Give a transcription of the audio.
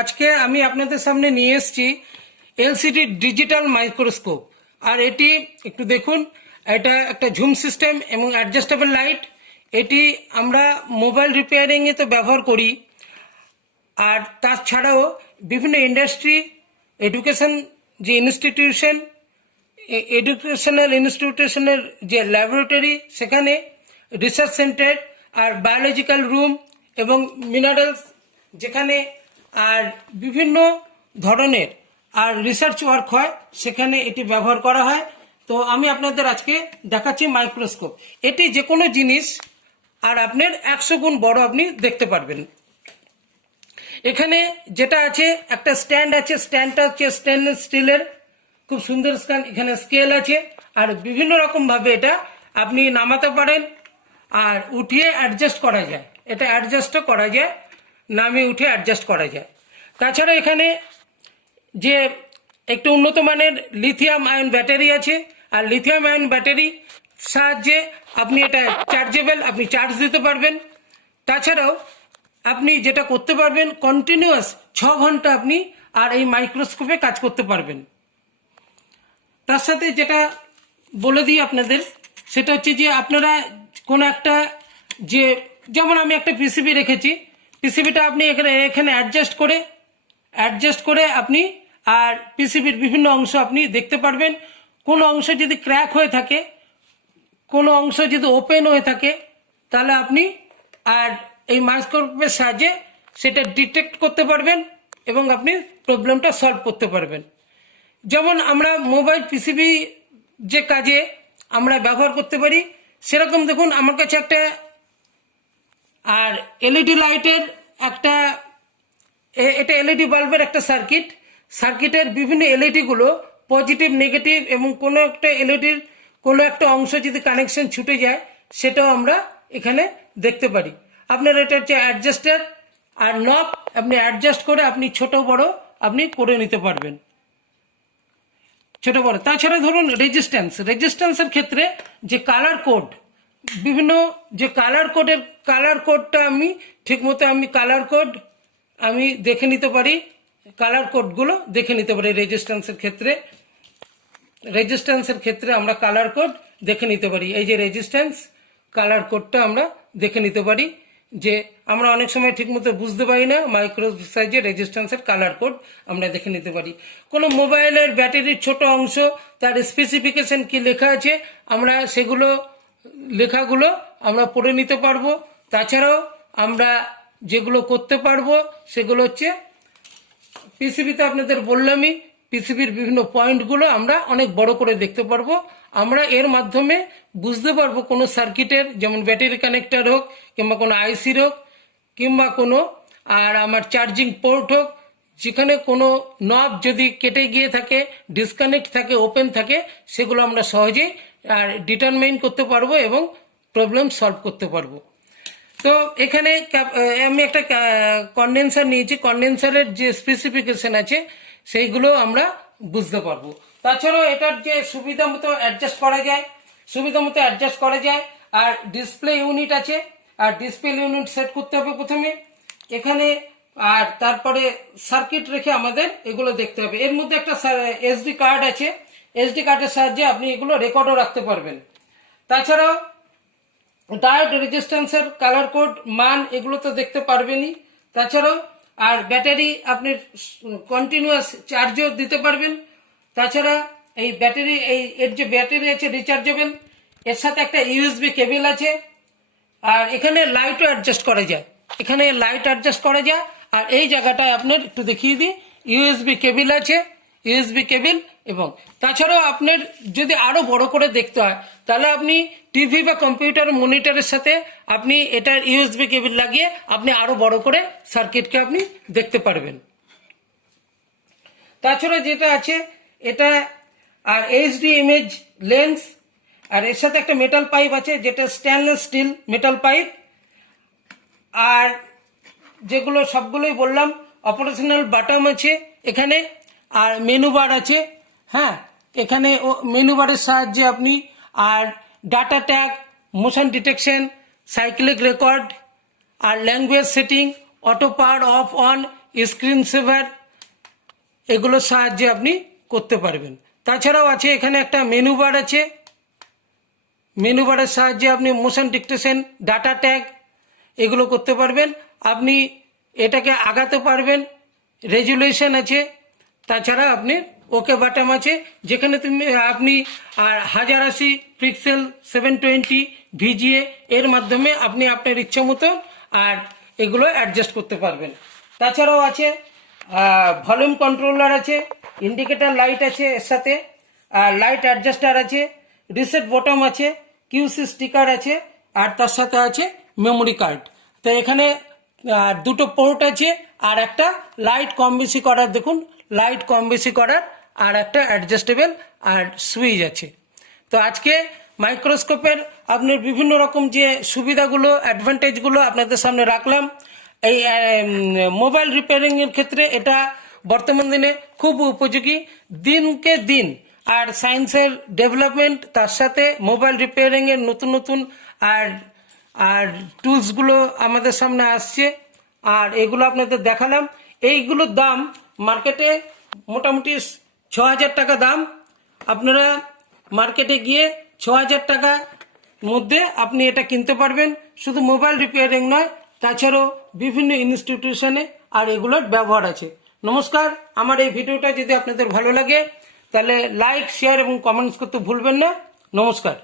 আজকে আমি আপনাদের সামনে নিয়ে এসেছি এলসিডি ডিজিটাল মাইক্রোস্কোপ। আর এটি একটু দেখুন, এটা একটা ঝুম সিস্টেম এবং অ্যাডজাস্টেবল লাইট। এটি আমরা মোবাইল রিপেয়ারিংয়ে তো ব্যবহার করি, আর তাছাড়াও বিভিন্ন ইন্ডাস্ট্রি, এডুকেশন যে ইনস্টিটিউশন, এডুকেশনাল ইনস্টিটিউশনের যে ল্যাবরেটরি, সেখানে রিসার্চ সেন্টার আর বায়োলজিক্যাল রুম এবং মিনারেলস যেখানে আর বিভিন্ন ধরনের আর রিসার্চ ওয়ার্ক হয়, সেখানে এটি ব্যবহার করা হয়। তো আমি আপনাদের আজকে দেখাচ্ছি মাইক্রোস্কোপ। এটি যে কোনো জিনিস আর আপনার 100 গুণ বড় আপনি দেখতে পারবেন। এখানে যেটা আছে, একটা স্ট্যান্ড আছে, স্ট্যান্ডটা হচ্ছে স্টেনলেস স্টিলের, খুব সুন্দর স্ট্যান্ড। এখানে স্কেল আছে, আর বিভিন্ন রকম ভাবে এটা আপনি নামাতে পারেন আর উঠিয়ে অ্যাডজাস্ট করা যায়। এটা অ্যাডজাস্টও করা যায়, নামিয়ে উঠে অ্যাডজাস্ট করা যায়। তাছাড়া এখানে যে একটু উন্নত মানের লিথিয়াম আয়ন ব্যাটারি আছে, আর লিথিয়াম আয়ন ব্যাটারি সাহায্যে আপনি এটা চার্জেবল, আপনি চার্জ দিতে পারবেন। তাছাড়াও আপনি যেটা করতে পারবেন, কন্টিনিউয়াস 6 ঘন্টা আপনি আর এই মাইক্রোস্কোপে কাজ করতে পারবেন। তার সাথে যেটা বলে দিই আপনাদের, সেটা হচ্ছে যে আপনারা কোনো একটা যে, যেমন আমি একটা পিসিবি রেখেছি, পিসিবিটা আপনি এখানে অ্যাডজাস্ট করে আপনি আর পিসিবির বিভিন্ন অংশ আপনি দেখতে পারবেন। কোনো অংশ যদি ক্র্যাক হয়ে থাকে, কোনো অংশ যদি ওপেন হয়ে থাকে, তাহলে আপনি আর এই মাইক্রোস্কোপের সাহায্যে সেটা ডিটেক্ট করতে পারবেন এবং আপনি প্রবলেমটা সলভ করতে পারবেন। যেমন আমরা মোবাইল পিসিবি যে কাজে আমরা ব্যবহার করতে পারি, সেরকম দেখুন আমার কাছে একটা আর এলইডি লাইটের একটা, এটা এলইডি বাল্বের একটা সার্কিটের বিভিন্ন এলইডিগুলো পজিটিভ, নেগেটিভ এবং কোনো একটা এলইডির কোনো একটা অংশ যদি কানেকশন ছুটে যায়, সেটাও আমরা এখানে দেখতে পারি। আপনার এটা হচ্ছে অ্যাডজাস্টার আর নব, আপনি অ্যাডজাস্ট করে আপনি ছোট বড় আপনি করে নিতে পারবেন, ছোট বড়। তাছাড়া ধরুন রেজিস্ট্যান্সের ক্ষেত্রে যে কালার কোড, বিভিন্ন যে কালার কোডটা আমি ঠিকমতো কালার কোড আমি দেখে নিতে পারি, কালার কোডগুলো দেখে নিতে পারি। রেজিস্ট্যান্সের ক্ষেত্রে আমরা কালার কোড দেখে নিতে পারি। এই যে রেজিস্ট্যান্স কালার কোডটা আমরা দেখে নিতে পারি, যে আমরা অনেক সময় ঠিকমতো বুঝতে পারি না, মাইক্রো সাইজের রেজিস্ট্যান্সের কালার কোড আমরা দেখে নিতে পারি। কোনো মোবাইলের ব্যাটারির ছোট অংশ, তার স্পেসিফিকেশন কি লেখা আছে, আমরা সেগুলো লেখাগুলো আমরা পড়ে নিতে পারবো। তাছাড়াও আমরা যেগুলো করতে পারবো সেগুলো হচ্ছে পিসিবিতে আপনাদের বললামই, পিসিবির বিভিন্ন পয়েন্টগুলো আমরা অনেক বড় করে দেখতে পারবো। আমরা এর মাধ্যমে বুঝতে পারবো কোনো সার্কিটের, যেমন ব্যাটারি কানেক্টর হোক কিংবা কোনো আইসির হোক কিংবা কোনো আর আমার চার্জিং পোর্ট হোক, যেখানে কোনো নব যদি কেটে গিয়ে থাকে, ডিসকানেক্ট থাকে, ওপেন থাকে, সেগুলো আমরা সহজেই আর ডিটারমাইন করতে পারবো এবং প্রবলেম সলভ করতে পারবো। তো এখানে আমি একটা কন্ডেন্সার নিয়েছি, কন্ডেন্সারের যে স্পেসিফিকেশন আছে সেইগুলো আমরা বুঝতে পারবো। তাছাড়াও এটার যে সুবিধা মতো অ্যাডজাস্ট করা যায়। আর ডিসপ্লে ইউনিট আছে, আর ডিসপ্লে ইউনিট সেট করতে হবে প্রথমে এখানে, আর তারপরে সার্কিট রেখে আমাদের এগুলো দেখতে হবে। এর মধ্যে একটা এসডি কার্ড আছে, এসডি কার্ডের সাহায্যে আপনি এগুলো রেকর্ডও রাখতে পারবেন। তাছাড়াও ডায়োড, রেজিস্ট্যান্সের কালার কোড, মান, এগুলো তো দেখতে পারবেনই। তাছাড়াও আর ব্যাটারি আপনি কন্টিনিউয়াস চার্জও দিতে পারবেন। তাছাড়া এই ব্যাটারি, এর যে ব্যাটারি আছে রিচার্জেবল, এর সাথে একটা ইউএসবি কেবল আছে, আর এখানে লাইটও অ্যাডজাস্ট করা যায়, আর এই জায়গাটায় আপনার একটু দেখিয়ে দিই, ইউএসবি কেবল আছে, এবং তাছাড়াও আপনার যদি আরো বড় করে দেখতে হয়, তাহলে আপনি টিভি বা কম্পিউটার মনিটরের সাথে আপনি এটার ইউএসবি কেবল লাগিয়ে আপনি আরো বড় করে সার্কিটকে আপনি দেখতে পারবেন। তাছাড়া যেটা আছে এটা আর এইচডি ইমেজ লেন্স, আর এর সাথে একটা মেটাল পাইপ আছে, যেটা স্টেনলেস স্টিল মেটাল পাইপ। আর যেগুলো সবগুলোই বললাম, অপারেশনাল বাটন আছে এখানে, আর মেনু বার আছে। হ্যাঁ, এখানে মেনু বারের সাহায্যে আপনি আর data tag, motion detection, cyclic record, আর language setting, auto power off on, screen saver এগুলোর সাহায্যে আপনি করতে পারবেন। তাছাড়াও আছে এখানে একটা মেনু বার আছে, মেনু বারের সাহায্যে আপনি মোশন ডিকটেশন, ডাটা ট্যাগ এগুলো করতে পারবেন। আপনি এটাকে আগাতে পারবেন, রেজুলেশন আছে, তাছাড়া আপনি ওকে বাটন আছে যেখানে আপনি 1080 পিক্সেল 720 ভিজিএ এর মাধ্যমে আপনি আপনার ইচ্ছে মতো আর এগুলো অ্যাডজাস্ট করতে পারবেন। তাছাড়াও আছে ভলিউম কন্ট্রোলার আছে, ইন্ডিকেটর লাইট আছে, এর সাথে লাইট অ্যাডজাস্টার আছে, রিসেট বটম আছে, কিউসি স্টিকার আছে, আর তার সাথে আছে মেমোরি কার্ড। তো এখানে দুটো পোর্ট আছে আর একটা লাইট কম বেশি করার, দেখুন লাইট কম বেশি করার আর একটা অ্যাডজাস্টেবল আর সুইচ আছে। তো আজকে মাইক্রোস্কোপের আপনার বিভিন্ন রকম যে সুবিধাগুলো, অ্যাডভান্টেজগুলো আপনাদের সামনে রাখলাম। এই মোবাইল রিপেয়ারিংয়ের ক্ষেত্রে এটা বর্তমান দিনে খুব উপযোগী, দিনকে দিন আর সায়েন্সের ডেভেলপমেন্ট, তার সাথে মোবাইল রিপেয়ারিংয়ের নতুন নতুন আর আর টুলসগুলো আমাদের সামনে আসছে, আর এগুলো আপনাদের দেখালাম। এইগুলোর দাম মার্কেটে মোটামুটি 6,000 টাকা দাম। আপনারা মার্কেটে গিয়ে 6,000 টাকার মধ্যে আপনি এটা কিনতে পারবেন। শুধু মোবাইল রিপেয়ারিং নয়, তাছাড়াও বিভিন্ন ইনস্টিটিউশনে আর এগুলোর ব্যবহার আছে। নমস্কার, আমার এই ভিডিওটা যদি আপনাদের ভালো লাগে তাহলে লাইক, শেয়ার এবং কমেন্টস করতে ভুলবেন না। নমস্কার।